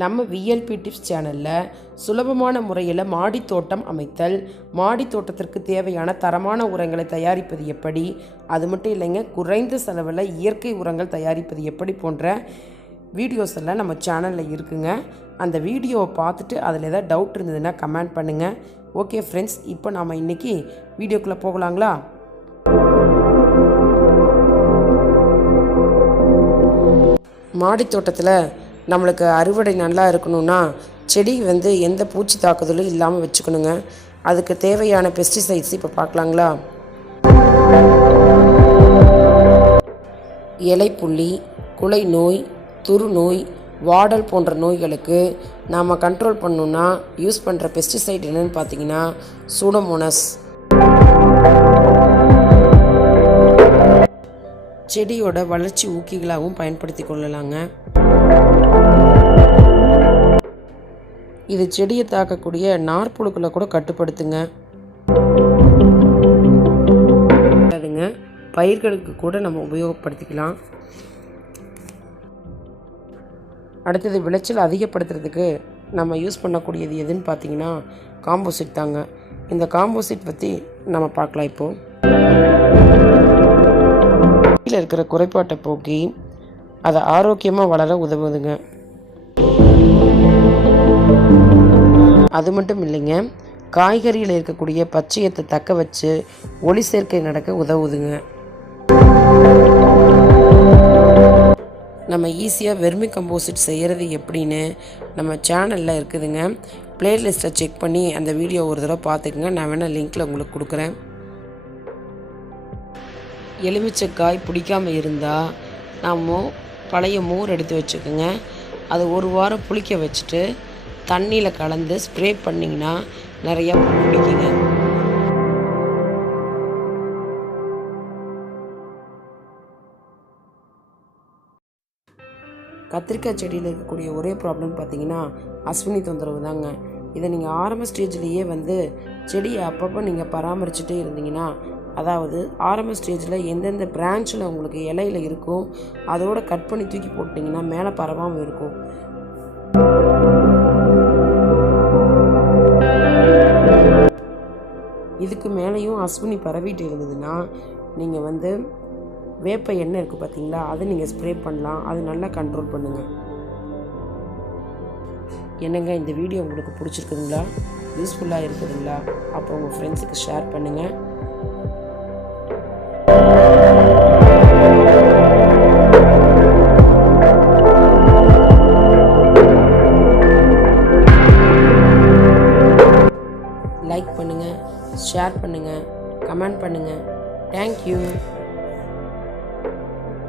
நம்ம VLB tips சேனலில் சுலபமான முறையில் மாடி தோட்டம் அமைத்தல், மாடி தோட்டத்திற்கு தேவையான தரமான உரங்களை தயாரிப்பது எப்படி, அது மட்டும் இல்லைங்க குறைந்த செலவில் இயற்கை உரங்கள் தயாரிப்பது எப்படி போன்ற வீடியோஸ் எல்லாம் நம்ம சேனலில் இருக்குங்க. அந்த வீடியோவை பார்த்துட்டு அதில் ஏதாவது டவுட் இருந்ததுன்னா கமெண்ட் பண்ணுங்கள். ஓகே ஃப்ரெண்ட்ஸ், இப்போ நாம் இன்றைக்கி வீடியோக்குள்ளே போகலாங்களா? மாடி தோட்டத்தில் நம்மளுக்கு அறுவடை நல்லா இருக்கணும்னா செடி எந்த பூச்சி தாக்குதலும் இல்லாமல் வச்சுக்கணுங்க. அதுக்கு தேவையான பெஸ்டிசைட்ஸ் இப்போ பார்க்கலாங்களா? இலைப்புள்ளி, குலை நோய், துரு நோய், வாடல் போன்ற நோய்களுக்கு நாம் கண்ட்ரோல் பண்ணணுன்னா யூஸ் பண்ணுற பெஸ்டிசைட் என்னென்னு பார்த்தீங்கன்னா சூடோமோனஸ். செடியோட வளர்ச்சி ஊக்கிகளாகவும் பயன்படுத்தி கொள்ளலாங்க. இது செடியை தாக்கக்கூடிய நார்ப்புழுக்களை கூட கட்டுப்படுத்துங்க. அதுங்க பயிர்களுக்கு கூட நம்ம உபயோகப்படுத்திக்கலாம். அடுத்தது விளைச்சல் அதிகப்படுத்துறதுக்கு நம்ம யூஸ் பண்ணக்கூடியது எதுன்னு பார்த்தீங்கன்னா காம்போசிட் தாங்க. இந்த காம்போசிட் பற்றி நம்ம பார்க்கலாம். இப்போது செடியில் இருக்கிற குறைபாட்டை போக்கி அதை ஆரோக்கியமாக வளர உதவுதுங்க. அது மட்டும் இல்லைங்க, காய்கறியில் இருக்கக்கூடிய பச்சையத்தை தக்க வச்சு ஒளி சேர்க்கை நடக்க உதவுதுங்க. நம்ம ஈஸியாக வெர்மி கம்போசிட் செய்கிறது எப்படின்னு நம்ம சேனலில் இருக்குதுங்க. பிளேலிஸ்ட்டை செக் பண்ணி அந்த வீடியோ ஒரு தடவை பார்த்துக்குங்க. நான் வேணால் லிங்க்கில் உங்களுக்கு கொடுக்குறேன். எலுமிச்சைக்காய் பிடிக்காமல் இருந்தால் நாம் பழைய மோர் எடுத்து வச்சுக்கோங்க. அது ஒரு வாரம் புளிக்க வச்சுட்டு தண்ணியில் கலந்து ஸ்ப்ரே பண்ணிங்கன்னா நிறையா பிடிக்குங்க. கத்திரிக்காய் செடியில் இருக்கக்கூடிய ஒரே ப்ராப்ளம் பார்த்தீங்கன்னா அஸ்வினி தொந்தரவு தாங்க. இதை நீங்கள் ஆரம்ப ஸ்டேஜ்லேயே செடியை அப்பப்போ நீங்கள் பராமரிச்சுட்டே இருந்தீங்கன்னா, அதாவது ஆரம்ப ஸ்டேஜில் எந்தெந்த பிரான்ச்சில் உங்களுக்கு இலையில் இருக்கும் அதோடு கட் பண்ணி தூக்கி போட்டிங்கன்னா மேலே பரவாமல் இருக்கும். இதுக்கு மேலேயும் அஸ்வினி பரவிட்டு இருந்ததுன்னா நீங்கள் வேப்ப எண்ணெய் இருக்குது பார்த்தீங்களா, அதை நீங்கள் ஸ்ப்ரே பண்ணலாம். அது நல்லா கண்ட்ரோல் பண்ணுங்கள். என்னங்க, இந்த வீடியோ உங்களுக்கு பிடிச்சிருக்குதுங்களா? யூஸ்ஃபுல்லாக இருக்குதுங்களா? அப்போ உங்கள் ஃப்ரெண்ட்ஸுக்கு ஷேர் பண்ணுங்கள். லைக் பண்ணுங்கள், ஷேர் பண்ணுங்கள், கமெண்ட் பண்ணுங்கள். தேங்க்யூ.